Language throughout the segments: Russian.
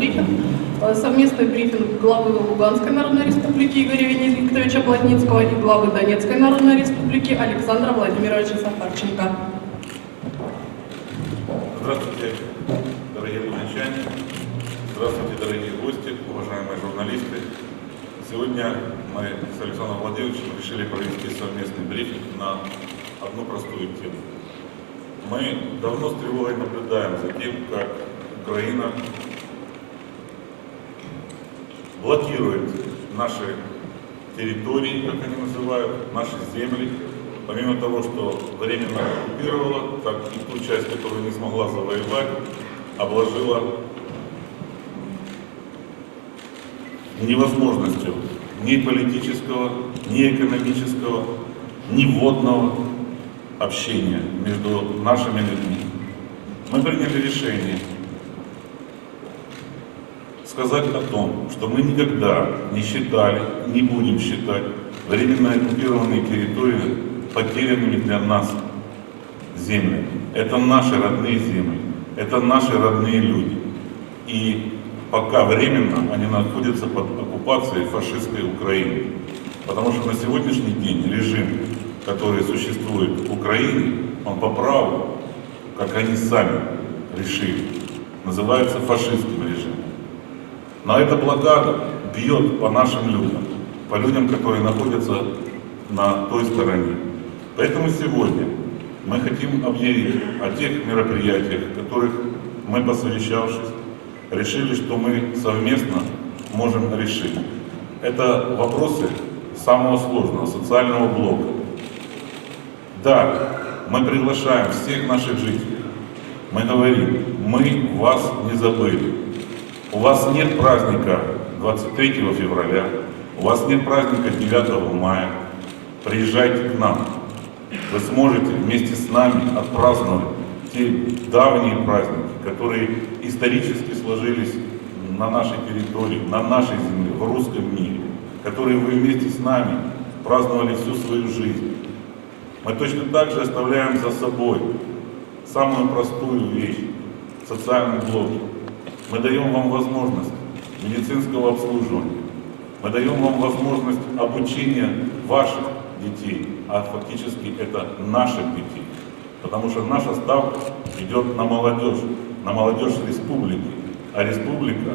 брифинг. Совместный брифинг главы Луганской Народной Республики Игоря Венедиктовича Плотницкого и главы Донецкой Народной Республики Александра Владимировича Сахарченко. Здравствуйте, дорогие луганчане, здравствуйте, дорогие гости, уважаемые журналисты. Сегодня мы с Александром Владимировичем решили провести совместный брифинг на одну простую тему. Мы давно с тревогой наблюдаем за тем, как Украина блокирует наши территории, как они называют, наши земли. Помимо того, что временно оккупировала, так и ту часть, которую не смогла завоевать, обложила невозможностью ни политического, ни экономического, ни водного общения между нашими людьми. Мы приняли решение сказать о том, что мы никогда не считали, не будем считать временно оккупированные территории потерянными для нас землями. Это наши родные земли, это наши родные люди. И пока временно они находятся под оккупацией фашистской Украины. Потому что на сегодняшний день режим, который существует в Украине, он по праву, как они сами решили, называется фашистским режимом. Но эта блокада бьет по нашим людям, по людям, которые находятся на той стороне. Поэтому сегодня мы хотим объявить о тех мероприятиях, которых мы, посовещавшись, решили, что мы совместно можем решить. Это вопросы самого сложного, социального блока. Да, мы приглашаем всех наших жителей. Мы говорим, мы вас не забыли. У вас нет праздника 23 февраля, у вас нет праздника 9 мая. Приезжайте к нам. Вы сможете вместе с нами отпраздновать те давние праздники, которые исторически сложились на нашей территории, на нашей земле, в русском мире, которые вы вместе с нами праздновали всю свою жизнь. Мы точно так же оставляем за собой самую простую вещь – социальный блок. Мы даем вам возможность медицинского обслуживания, мы даем вам возможность обучения ваших детей, а фактически это наших детей. Потому что наша ставка идет на молодежь республики, а республика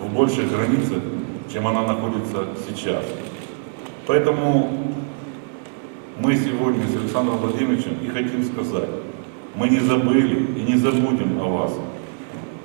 в больших границах, чем она находится сейчас. Поэтому мы сегодня с Александром Владимировичем и хотим сказать, мы не забыли и не забудем о вас.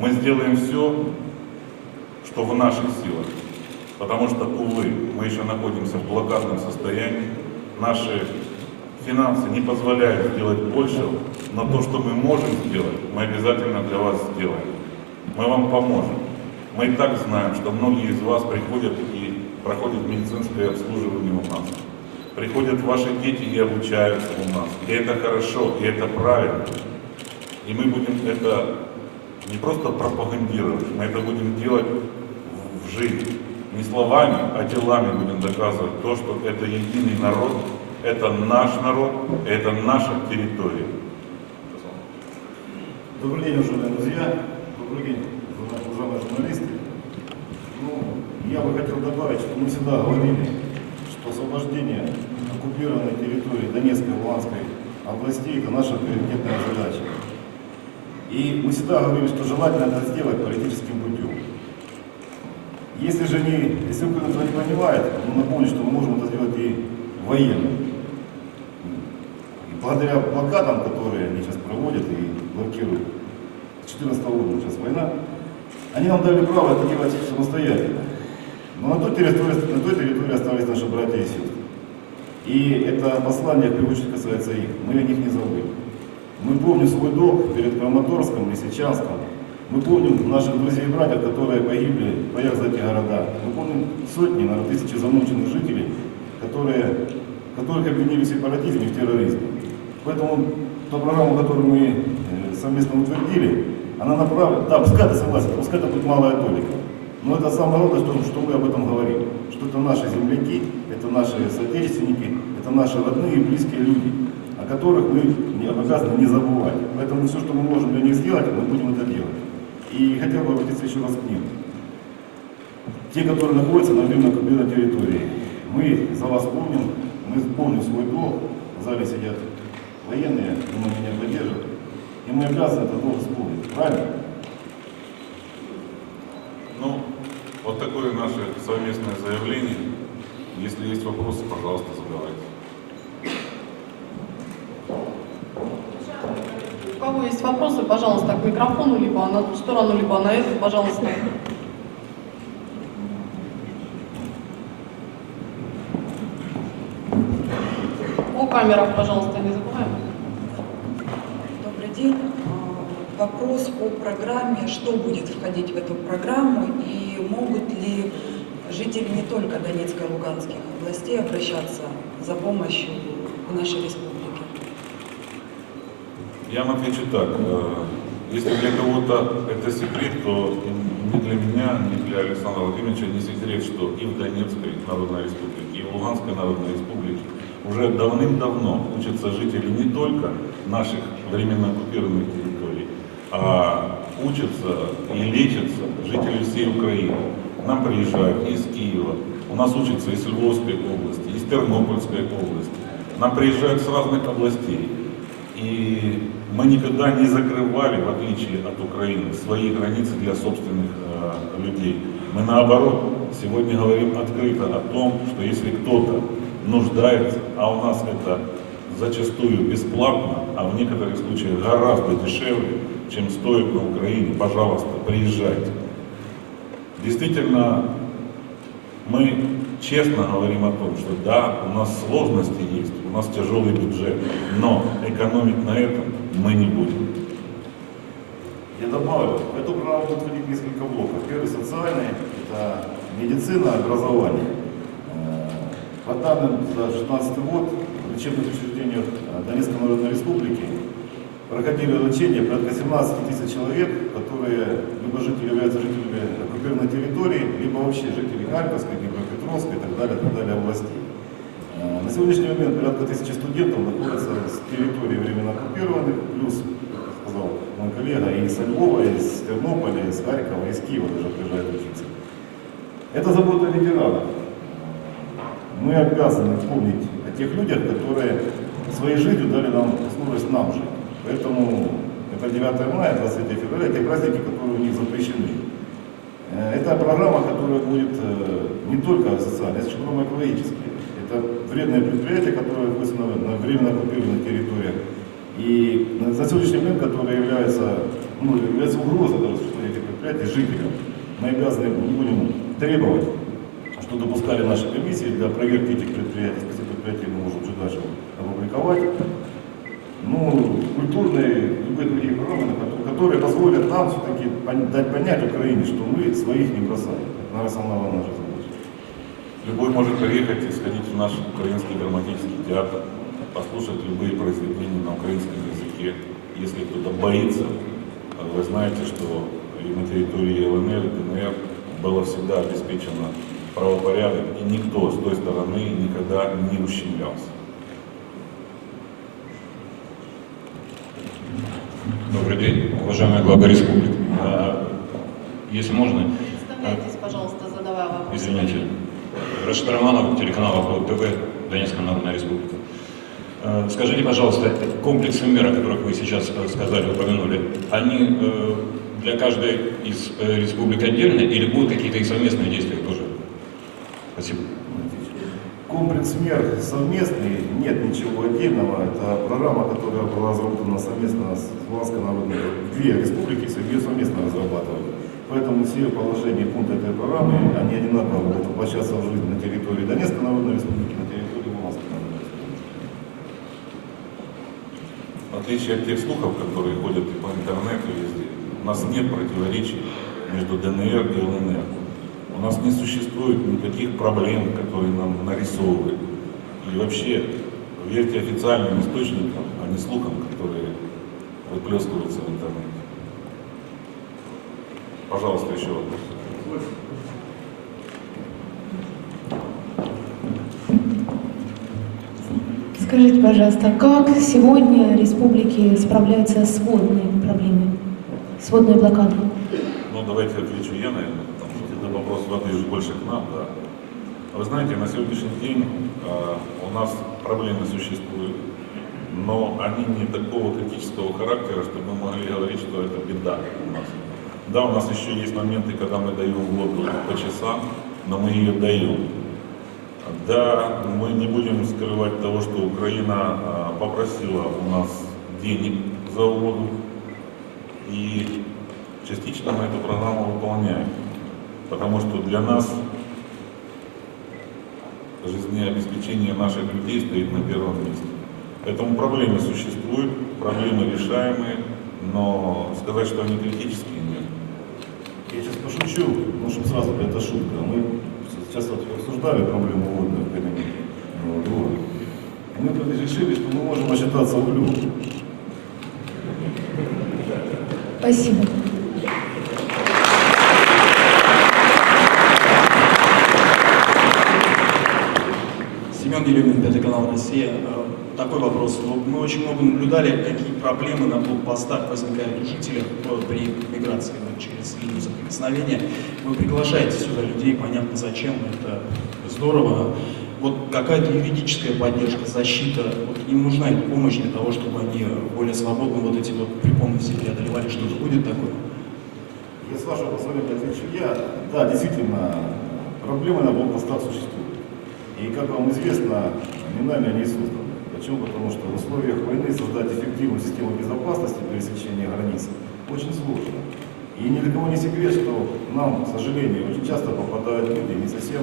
Мы сделаем все, что в наших силах, потому что, увы, мы еще находимся в блокадном состоянии, наши финансы не позволяют сделать больше, но то, что мы можем сделать, мы обязательно для вас сделаем. Мы вам поможем. Мы и так знаем, что многие из вас приходят и проходят медицинское обслуживание у нас. Приходят ваши дети и обучаются у нас. И это хорошо, и это правильно. И мы будем это не просто пропагандировать, мы это будем делать в жизни. Не словами, а делами будем доказывать то, что это единый народ, это наш народ, это наша территория. Добрый день, уважаемые друзья, добрый день, уважаемые журналисты. Я бы хотел добавить, что мы всегда говорили, что освобождение оккупированной территории Донецкой и Луганской областей – это наша приоритетная задача. И мы всегда говорили, что желательно это сделать политическим путем. Если Украина этого не понимает, мы напомню, что мы можем это сделать и военно. И благодаря блокадам, которые они сейчас проводят и блокируют, с 2014 года сейчас война, они нам дали право это делать самостоятельно. Но на той территории остались наши братья и сестры. И это послание, в первую очередь, касается их. Мы о них не забыли. Мы помним свой долг перед Краматорском, Лисичанском. Мы помним наших друзей и братьев, которые погибли в боях за эти города. Мы помним сотни, наверное, тысячи замученных жителей, которых обвинили в сепаратизме и в терроризме. Поэтому ту программу, которую мы совместно утвердили, она направлена, да, пускай это согласен, пускай это будет малая толика. Но это самое главное, что мы об этом говорим. Что это наши земляки, это наши соотечественники, это наши родные и близкие люди, о которых мы обязаны не забывать. Поэтому все, что мы можем для них сделать, мы будем это делать. И хотел бы обратиться еще раз к ним. Те, которые находятся на временно оккупированной территории, мы за вас помним, мы помним свой долг. В зале сидят военные, думаю, меня поддержат. И мы обязаны этот долг исполнить. Правильно? Ну, вот такое наше совместное заявление. Если есть вопросы, пожалуйста, задавайте. У кого есть вопросы, пожалуйста, к микрофону, либо на ту сторону, либо на эту, пожалуйста. О камерах, пожалуйста, не забываем. Добрый день. Вопрос о программе, что будет входить в эту программу и могут ли жители не только Донецкой и Луганских областей обращаться за помощью в нашей республике? Я вам отвечу так. Если для кого-то это секрет, то ни для меня, ни для Александра Владимировича не секрет, что и в Донецкой Народной Республике, и в Луганской Народной Республике уже давным-давно учатся жители не только наших временно оккупированных территорий, а учатся и лечатся жители всей Украины. К нам приезжают из Киева, у нас учатся из Львовской области, из Тернопольской области. Нам приезжают с разных областей. И мы никогда не закрывали, в отличие от Украины, свои границы для собственных людей. Мы наоборот сегодня говорим открыто о том, что если кто-то нуждается, а у нас это зачастую бесплатно, а в некоторых случаях гораздо дешевле, чем стоит на Украине, пожалуйста, приезжайте. Действительно, мы честно говорим о том, что да, у нас сложности есть, у нас тяжелый бюджет, но экономить на этом мы не будем. Я добавлю, в эту программу будет входить несколько блоков. Первый социальный, это медицина, образование. По данным за 2016 год в лечебных учреждениях Донецкой Народной Республики проходили лечение порядка 17 тысяч человек, которые либо являются жителями оккупированной территории, либо вообще жители Харьковской, Днепропетровской и так далее областей. На сегодняшний момент порядка 1000 студентов находятся с территории временно оккупированных, плюс, как сказал мой коллега, и из Львова, и из Тернополя, и из Харькова, и из Киева даже приезжают учиться. Это забота ветеранов. Мы обязаны помнить о тех людях, которые своей жизнью дали нам возможность нам жить. Поэтому это 9 мая, 23 февраля, те праздники, которые у них запрещены. Это программа, которая будет не только социальная, это еще программа экологическая. Это вредные предприятия, которые находятся на временно оккупированных территориях. И за сегодняшний момент, которые являются угрозой даже этих предприятий жителям, мы обязаны будем требовать, что допускали наши комиссии для проверки этих предприятий. Список предприятий мы можем чуть дальше опубликовать. Культурные, любые другие программы, которые позволят нам все-таки дать понять Украине, что мы своих не бросаем. Это основная наша задача. Любой может приехать и сходить в наш украинский драматический театр, послушать любые произведения на украинском языке. Если кто-то боится, вы знаете, что и на территории ЛНР и ДНР было всегда обеспечено правопорядок, и никто с той стороны никогда не ущемлялся. Добрый день, уважаемая глава республики. Если можно... Представляйтесь, пожалуйста, задавая вопрос. Извините. Рашид Романов, телеканал «Охот ТВ», Донецкая Народная Республика. Скажите, пожалуйста, комплексы мер, о которых вы сейчас сказали, упомянули, они для каждой из республик отдельно или будут какие-то и совместные действия тоже? Спасибо. Комплекс мер совместный, нет ничего отдельного. Это программа, которая была разработана совместно с Луганской Народной Республикой. Две республики ее совместно разрабатывали. Поэтому все положения и пункты этой программы, они одинаково будут воплощаться в жизнь на территории Донецкой Народной Республики, на территории Луганской Народной Республики. В отличие от тех слухов, которые ходят и по интернету везде, у нас нет противоречий между ДНР и ЛНР. У нас не существует никаких проблем, которые нам нарисовывают. И вообще, верьте официальным источникам, а не слухам, которые выплескиваются в интернете. Пожалуйста, еще вопрос. Скажите, пожалуйста, как сегодня республики справляются с водной проблемой, с водной блокадой? давайте отвечу я, наверное, потому что это вопрос воды больше к нам, да. Вы знаете, на сегодняшний день у нас проблемы существуют, но они не такого критического характера, чтобы мы могли говорить, что это беда у нас. Да, у нас еще есть моменты, когда мы даем воду по часам, но мы ее даем. Да, мы не будем скрывать того, что Украина попросила у нас денег за воду, и частично мы эту программу выполняем, потому что для нас жизнеобеспечение наших людей стоит на первом месте. Поэтому проблемы существуют, проблемы решаемые, но сказать, что они критические, нет. Я сейчас пошучу, ну, чтобы сразу это шутка. Мы сейчас вот обсуждали проблему водной экономики. Вот. Мы тут решили, что мы можем отчитаться в любом. Спасибо. Семен Еремин, Пятый канал Россия. Такой вопрос. Вот мы очень много наблюдали, какие проблемы на блокпостах возникают у жителей при миграции через линию соприкосновения. Вы приглашаете сюда людей, понятно зачем, это здорово. Вот какая-то юридическая поддержка, защита, вот им нужна эта помощь для того, чтобы они более свободно вот эти вот препоны все преодолевали, что-то будет такое? Я с вашего позволения отвечу. Да, действительно, проблемы на блокпостах существуют. И, как вам известно, не нами они созданы. Почему? Потому что в условиях войны создать эффективную систему безопасности пересечения границ очень сложно. И ни для кого не секрет, что нам, к сожалению, очень часто попадают люди, не совсем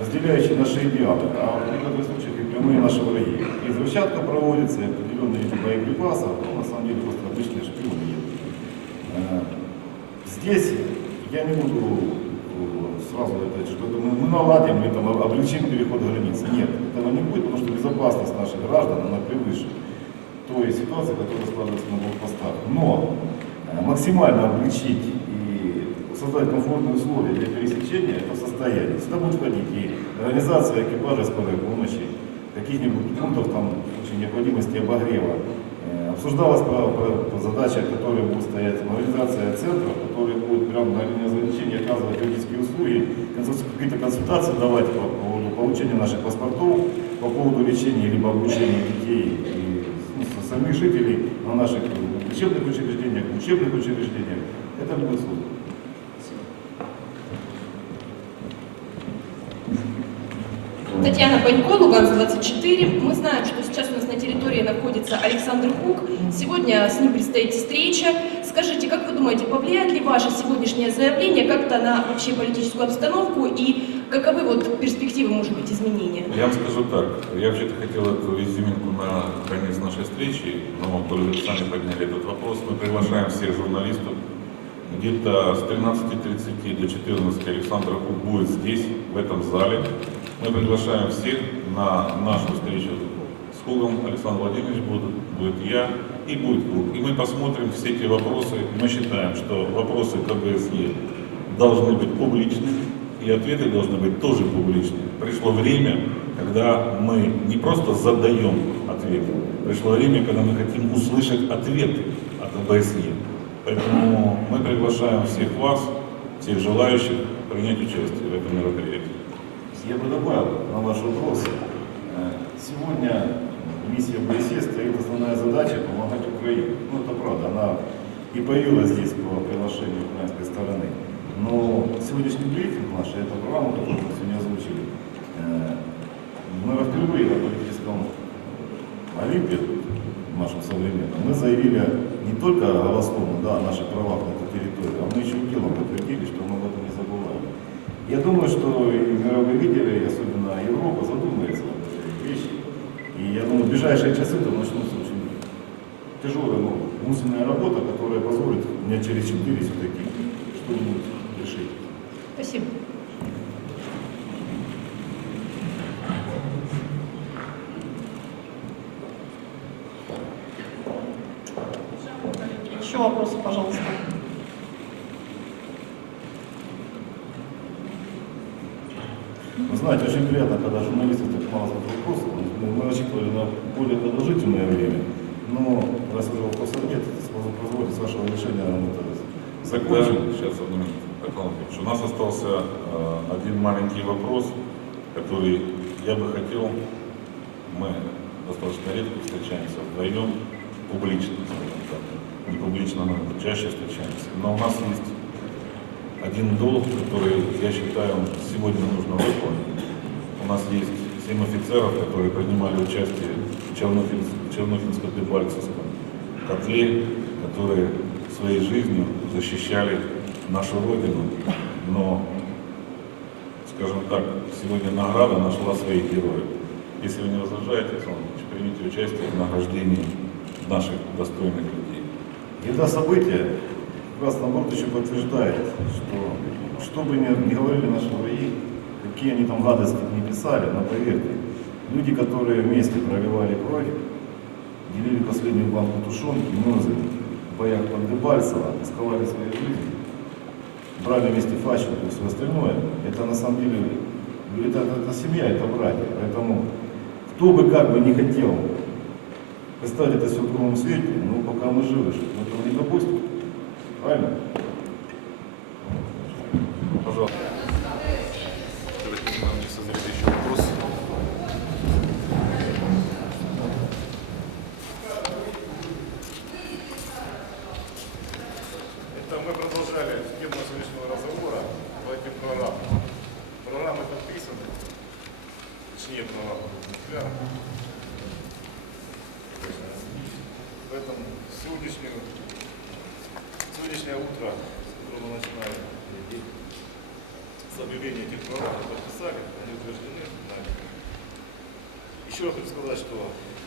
разделяющие наши идеалы, а в некоторых случаях и прямые наши враги. И взрывчатка проводится, и определенные виды боеприпасов, но на самом деле просто обычные шпионы едут. Здесь я не буду сразу говорить, что это мы наладим или там, облегчим переход границы. Нет, этого не будет, потому что безопасность наших граждан, она превыше той ситуации, которая складывается на блокпостах. Но максимально облегчить и создать комфортные условия для пересечения это состояние. Сюда будет входить и организация экипажа скорой помощи, каких-нибудь пунктов там, в случае необходимости обогрева. Обсуждалась задача, которая будет стоять мобилизация центров, которые будут прямо на линии разграничения оказывать юридические услуги, какие-то консультации давать по поводу получения наших паспортов, по поводу лечения либо обучения детей и самих жителей на наших учебных учреждениях, это будет сложно. Татьяна Панько, Луганск 24. Мы знаем, что сейчас у нас на территории находится Александр Хук. Сегодня с ним предстоит встреча. Скажите, как вы думаете, повлияет ли ваше сегодняшнее заявление как-то на вообще политическую обстановку и каковы вот перспективы, может быть, изменения? Я вам скажу так, я вообще-то хотел эту изюминку на конец нашей встречи, но вы сами подняли этот вопрос. Мы приглашаем всех журналистов. Где-то с 13:30 до 14 Александр Хук будет здесь, в этом зале. Мы приглашаем всех на нашу встречу с Хугом. Александр Владимирович будет я и будет Хуг. И мы посмотрим все эти вопросы. Мы считаем, что вопросы КБСЕ должны быть публичными, и ответы должны быть тоже публичными. Пришло время, когда мы не просто задаем ответы, пришло время, когда мы хотим услышать ответы от КБСЕ. Поэтому мы приглашаем всех вас, всех желающих принять участие в этом мероприятии. Я бы добавил на ваш вопрос. Сегодня миссия ОБСЕ стоит основная задача помогать Украине. Ну, это правда, она и появилась здесь по приглашению украинской стороны. Но сегодняшний брифинг наш, эта программа, которую мы сегодня озвучили, мы впервые на политическом Олимпе, в нашем современном, мы заявили не только голословно, да, о наших правах на этой территории, а мы еще делом подтвердили, что мы об этом не забываем. Я думаю, что и мировые лидеры, и особенно Европа, задумается об этой вещи. И я думаю, в ближайшие часы там начнутся очень тяжелая, умственная работа, которая позволит мне через 4 все-таки что-нибудь решить. Спасибо. Еще вопросы, пожалуйста. Вы знаете, очень приятно, когда журналисты так мало задают вопросов. Мы рассчитывали на более продолжительное время, но раз уже вопросов нет, позвольте с вашего решения нам это закончим. Сейчас, одну минуту. Александр Владимирович, у нас остался один маленький вопрос, который я бы хотел, мы достаточно редко встречаемся вдвоем, публично, скажем так. Не публично, но чаще встречаемся. Но у нас есть один долг, который, я считаю, сегодня нужно выполнить. У нас есть 7 офицеров, которые принимали участие в Чернухинско-Дебальцевском котле, которые своей жизнью защищали нашу Родину. Но, скажем так, сегодня награда нашла своих героев. Если вы не возражаете, Александр Ильич, примите участие в награждении наших достойных людей. Это событие как раз наоборот еще подтверждает, что бы ни говорили наши враги, какие они там гадости не писали, но поверьте, люди, которые вместе проливали кровь, делили последнюю банку тушенки, мерзли в боях под Дебальцево, рисковали своей жизнью, брали вместе Фащенко и все остальное, это на самом деле, это семья, это братья. Поэтому кто бы как бы не хотел представить это все в другом свете, но пока мы живы, мы этого не допустим. Правильно? Пожалуйста. Давайте нам не созрели еще вопросы. Это мы продолжали тему сегодняшнего разговора по этим программам. Программы подписаны, точнее программы. Поэтому сегодняшнее утро, с которого мы начинали с объявления этих программ, мы подписали, они утверждены. Еще раз хочу сказать, что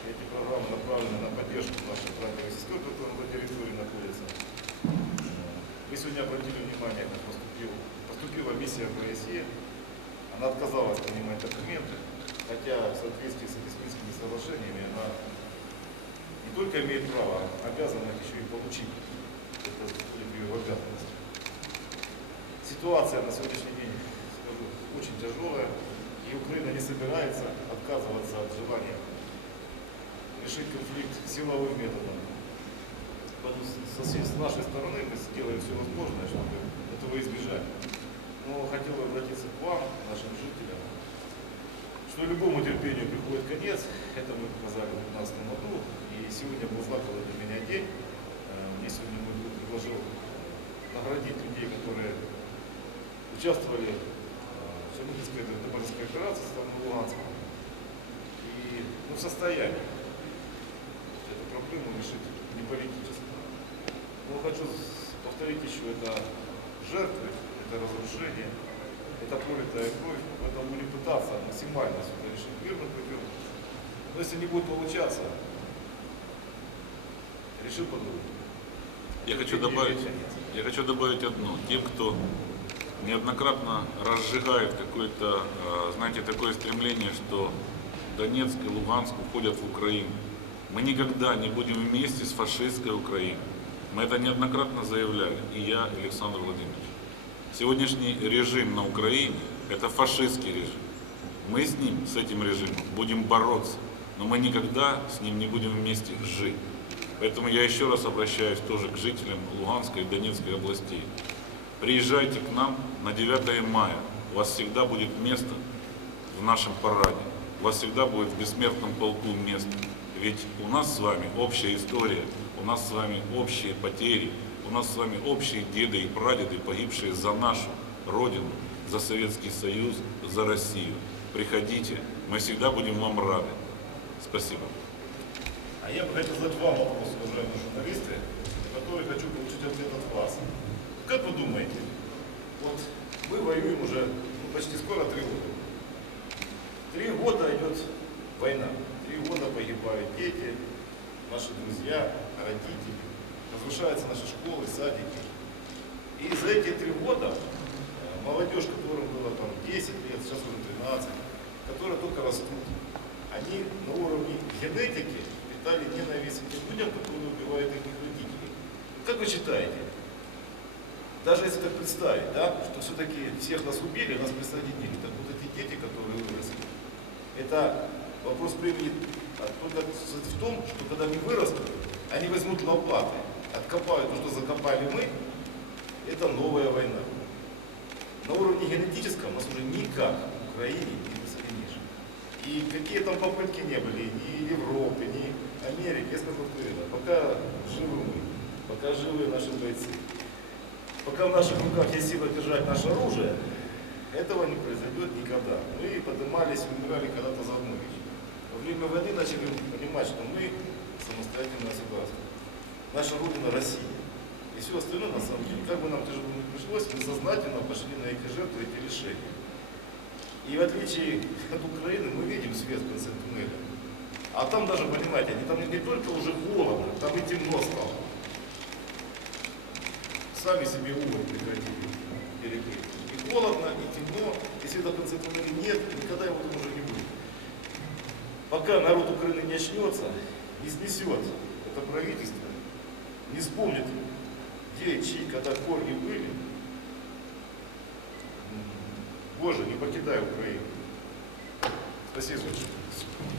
эти программы направлены на поддержку наших братьев и сестер, которые на территории находятся. Мы сегодня обратили внимание, как поступила миссия ОБСЕ. Она отказалась принимать документы, хотя в соответствии с Минскими соглашениями она не только имеет право, а обязана их еще и получить. Это входит в ее обязанность. Ситуация на сегодняшний день, скажу, очень тяжелая, и Украина не собирается отказываться от желания решить конфликт силовым методом. С нашей стороны мы сделаем все возможное, чтобы этого избежать. Но хотел бы обратиться к вам, нашим жителям, что любому терпению приходит конец. Это мы показали в 2015 году. И сегодня был знаковый для меня день. Мне сегодня мой друг предложил наградить людей, которые участвовали в Чернухинской Дебальцевской операции со стороны Луганска. И в состоянии эту проблему решить не политически. Но хочу повторить еще, это жертвы, это разрушение, это пролитая кровь. Поэтому будем пытаться максимально сюда решить мирным путем. Но если не будет получаться, решил по-другому. Я хочу добавить одно. Тем, кто неоднократно разжигает какое-то, знаете, такое стремление, что Донецк и Луганск уходят в Украину. Мы никогда не будем вместе с фашистской Украиной. Мы это неоднократно заявляли, и я, и Александр Владимирович. Сегодняшний режим на Украине – это фашистский режим. Мы с ним, с этим режимом, будем бороться, но мы никогда с ним не будем вместе жить. Поэтому я еще раз обращаюсь тоже к жителям Луганской и Донецкой областей. Приезжайте к нам на 9 мая. У вас всегда будет место в нашем параде. У вас всегда будет в бессмертном полку место. Ведь у нас с вами общая история, у нас с вами общие потери, у нас с вами общие деды и прадеды, погибшие за нашу Родину, за Советский Союз, за Россию. Приходите, мы всегда будем вам рады. Спасибо. А я бы хотел задать вам вопрос, уважаемые журналисты, на который хочу получить ответ от вас. Как вы думаете, вот мы воюем уже почти скоро 3 года. 3 года идет война, 3 года погибают дети, наши друзья, родители, разрушаются наши школы, садики. И за эти 3 года молодежь, которым было там 10 лет, сейчас уже 13, которые только растут, они на уровне генетики питали ненависть к тем людям, которые убивают их родителей. Как вы считаете, даже если так представить, да, что все-таки всех нас убили, нас присоединили, так вот эти дети, которые выросли, это вопрос времени только в том, что когда они вырастут, они возьмут лопаты, откопают то, что закопали мы, это новая война. На уровне генетическом нас уже никак в Украине не присоединишь. И какие там попытки не были, ни Европы, ни Америки, я скажу откровенно, пока живы мы, пока живы наши бойцы, пока в наших руках есть сила держать наше оружие, этого не произойдет никогда. Мы поднимались, умирали когда-то за одну вещь. Во время войны начали понимать, что мы самостоятельное государство. Наша родина Россия. И все остальное, на самом деле, как бы нам тяжело не пришлось, мы сознательно пошли на эти жертвы, эти решения. И в отличие от Украины мы видим свет в конце туннеля. А там даже, понимаете, там не только уже холодно, там и темно стало. Сами себе уголь прекратили перекрыть. И холодно, и темно, и света в конце туннеля нет, никогда его там уже не будет. Пока народ Украины не очнется, не снесет это правительство, не вспомнит, где, чьи, когда корни были, Боже, не покидай Украину. Спасибо большое.